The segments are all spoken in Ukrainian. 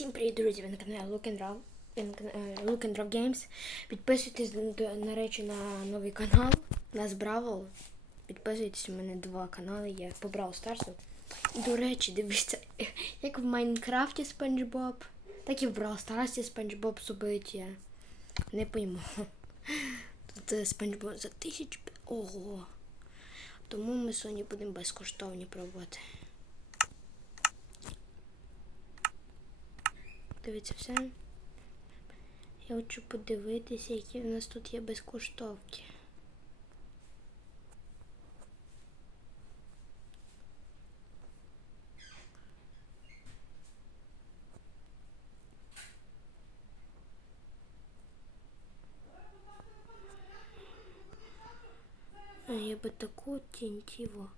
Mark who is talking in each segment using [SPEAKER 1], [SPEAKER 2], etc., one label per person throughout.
[SPEAKER 1] Всім привіт, друзі! Ви на каналі Look and Draw, на каналі Look and Draw Games. Підписуйтесь на речі на новий канал. Нас Бравл. Підписуйтесь, у мене два канали є по Brawl Старсу. До речі, дивіться, як в Майнкрафті Спанч Боб, так і в Brawl Старсі Спанч Боб собиття. Не пойму. Тут е, Спанч Боб за тисяч. Ого. Тому ми сьогодні будемо безкоштовні пробувати. Дивіться все. Я хочу подивитися, які в нас тут є безкоштовки. А я би таку тінтіво.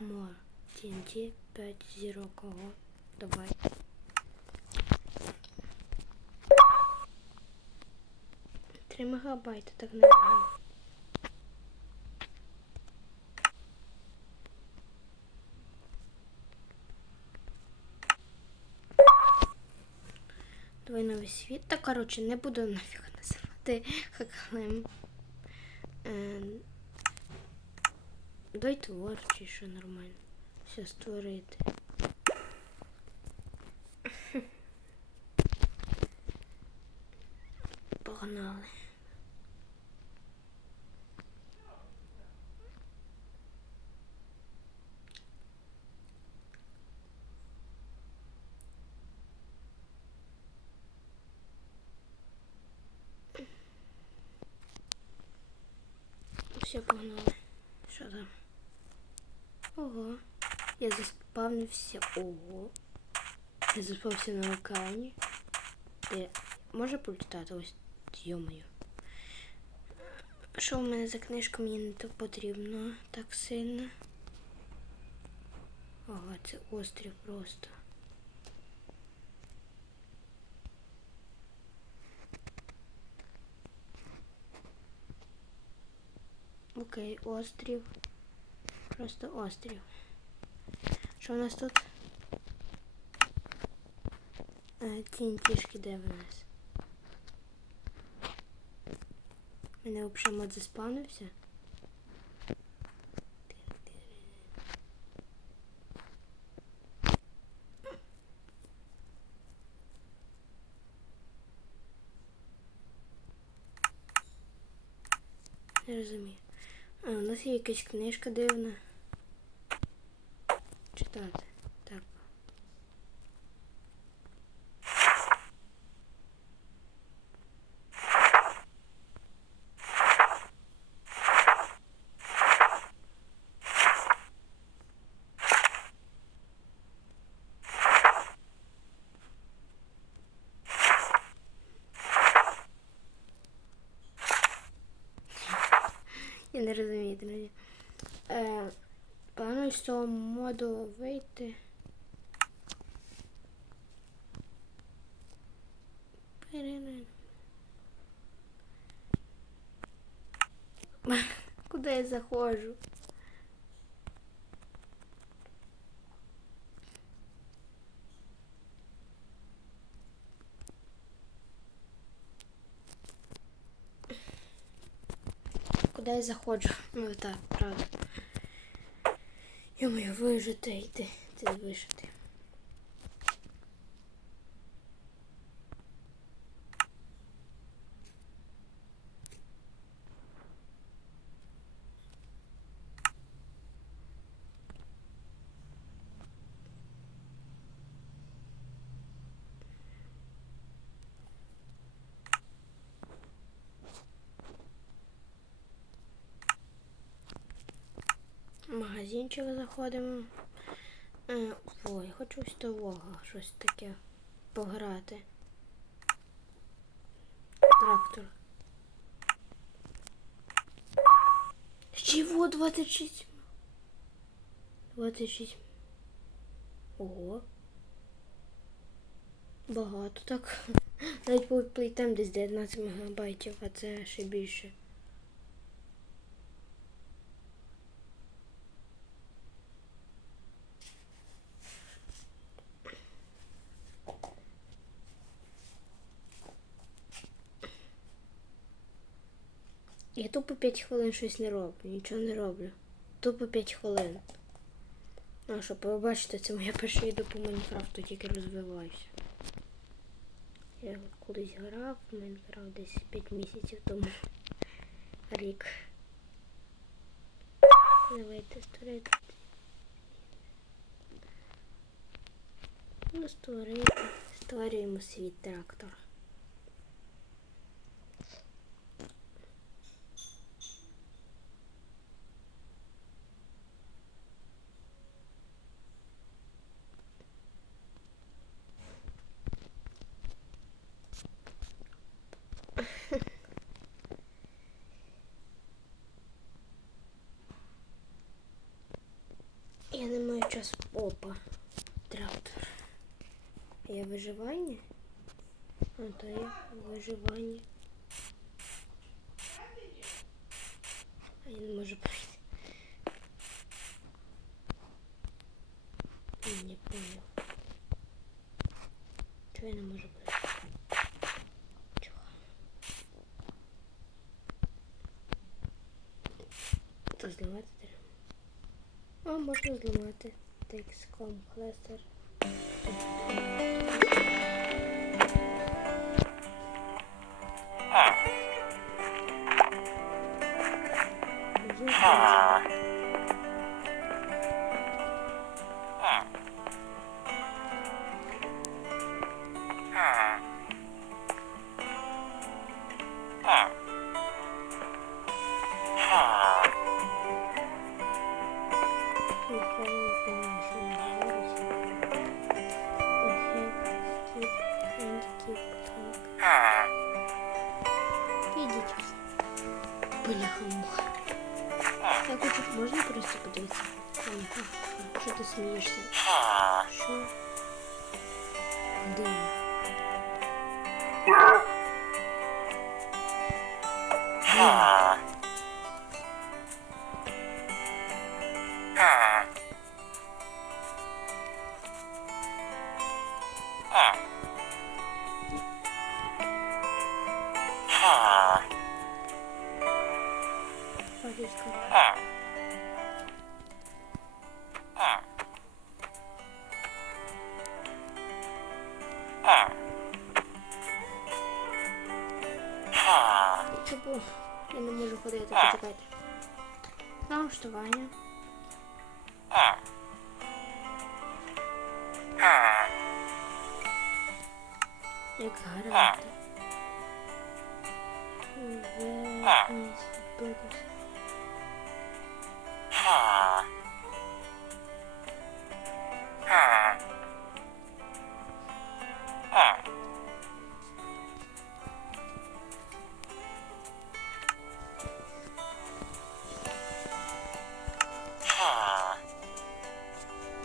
[SPEAKER 1] Мор. TNT 5 зірок. Давай. Три мегабайта так можна. Давай весь світ. Та коротше, не буду нафіг називати хаклем. Е, дай твор чи що нормально. Все створити. Погнали. Все, погнали. Що там? Ого. Я заспавнився. Ого. Я заспався на океані. Де? Може політати? Ось йомаю. Що в мене за книжка мені не так потрібно так сильно. Ага, це острів просто. Окей, острів. Просто острів. Що у нас тут? Е, Тінтішки де в нас? Мене взагалі мод заспавнився. Не розумію. А, у нас є якась книжка дивна. Читати. Так. Я не розумію, друзі. Е, планую з цього моду вийти. Куди я заходжу? Куди я заходжу? Ну так, правда. Йо-моє, вижити йти. Це вижити. В магазинчик заходимо. Е, Ой, хочу ось того, щось таке пограти. Трактор. Чего 26? 26. Ого. Багато так. Навіть плейтем десь 19 мегабайтів, а це ще більше. Я тупо 5 хвилин щось не роблю, нічого не роблю. Тупо 5 хвилин. А щоб ви бачите, це моя перша відео по Майнкрафту, тільки розвиваюся. Я колись грав в Майнкрафт десь 5 місяців тому. Рік. Давайте створити. Ну, створити. Створюємо свій трактор. Я не маю часу. Опа. Трактор. Я виживання? А то я виживання. А я не можу пройти. Не понял. Чого я не можу пройти? Чого? То зламати треба. А, можна зламати. Vortex kompresör. Ha. Можна зламати. Ідіть. Бляха-муха. Я хочу, можна просто подивитися? Ні, а, а, Що ти смієшся? Що? Чому? Я не можу ходити, почекайте. Налаштування. Як грати. Верність, битись.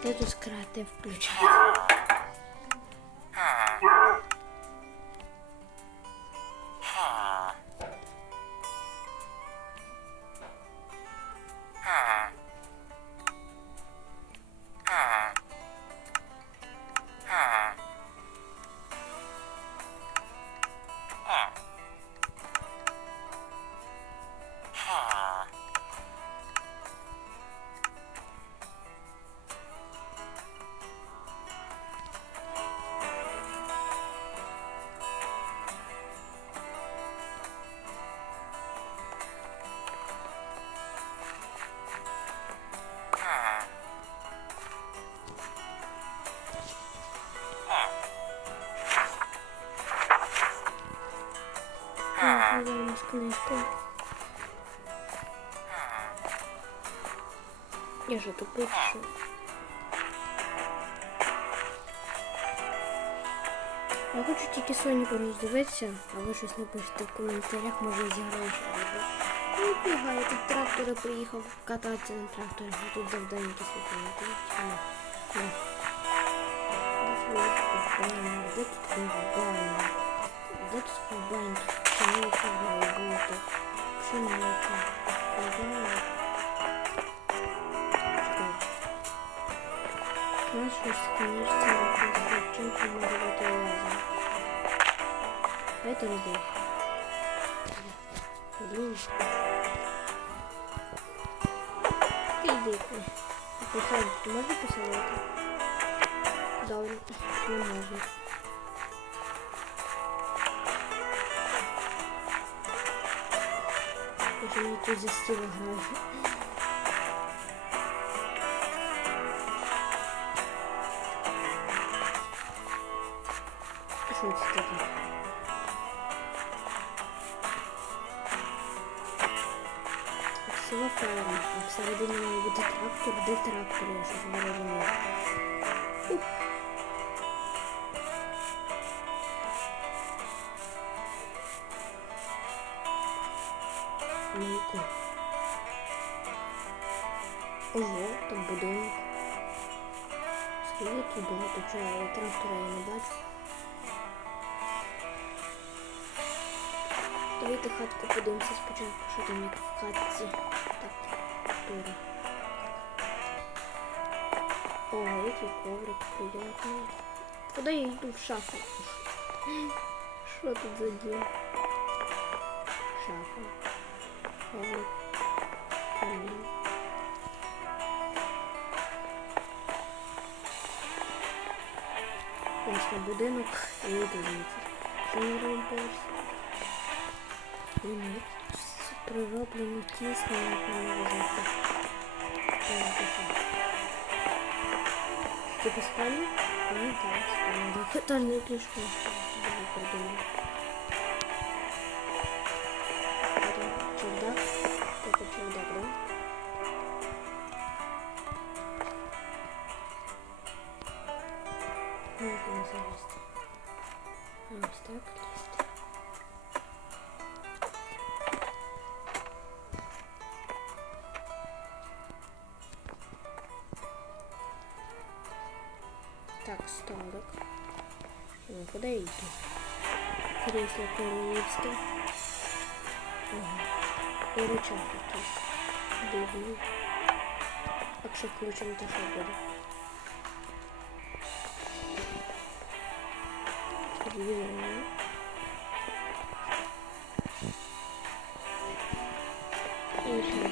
[SPEAKER 1] Де тут скрати включати? Гуляємо з Книжкою. Я же тупий що? Я хочу тільки Соніку роздивитися, а ви щось напишете в коментарях, може ще. Ну, фіга, я тут трактора приїхав кататися на тракторі, а тут завдання якісь виконувати. Ні. Ні. Де тут ковбайна? Де тут ковбайна? Пшениця має бути. Пшениця. Ковбайна. Чекай. У нас щось в книжці написано, чим це може бути лазер. Давайте роздивимося. подивимось. Ти йди. Посадити можна посадити? Добре, не можна. Мені тут за стіл грає. Що це таке? Всього ферма, а всередині має бути трактор, де трактор, я щось. Ого, там будинок. Скільки тут багато чого, але трактора я не бачу. Давайте хатку подивимося спочатку, що там як в хатці. Так, добре. О, який коврик приятний. Куди я йду в шафу? Що тут за дім? На будинок і дивіться. Це не ми І як прироблено тісно, як не вважати. Типу спальня? Ну так, спальня. Фатальну книжку. Давай придумаємо. Так. Ну, куди я йду? Крісло королівське. Ага. І рычаг якийсь. Дивний. Якщо включимо, то що буде? Телевізор. І ще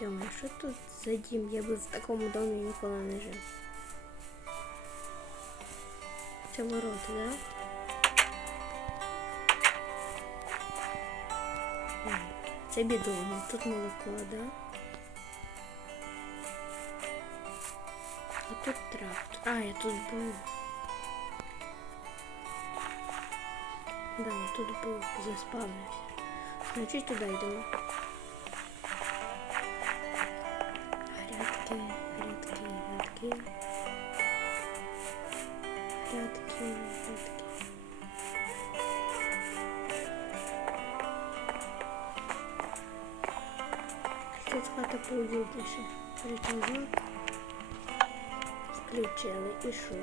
[SPEAKER 1] Тьома, що тут за дім? Я би в такому домі ніколи не жив. Це ворота, да? Це бідоно. Тут молоко, да? А тут трактор. А, я тут був. Да, я тут був, заспавнився. Значить туди йдемо. грядки. Грядки, грядки. Тут хата поуютніше. Рычажок. Включили і що?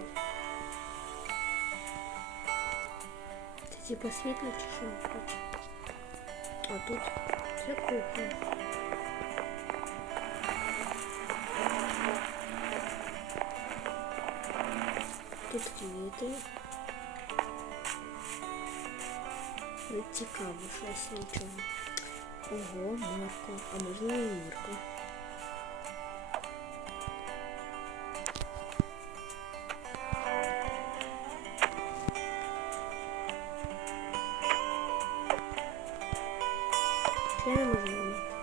[SPEAKER 1] Це типа світло чи що? А тут це кухня. Тут квіти. Ну, цікаво, щось нічого. Ого, морква. А можна і морква. Чи я не можу ламати?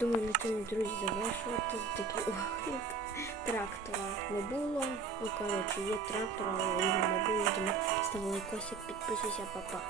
[SPEAKER 1] Думаю, на цьому друзі завершувати Такий огляд. трактора не було. Ну коротше, є трактор, але його не було. Ставили косик, підписуйся, папа.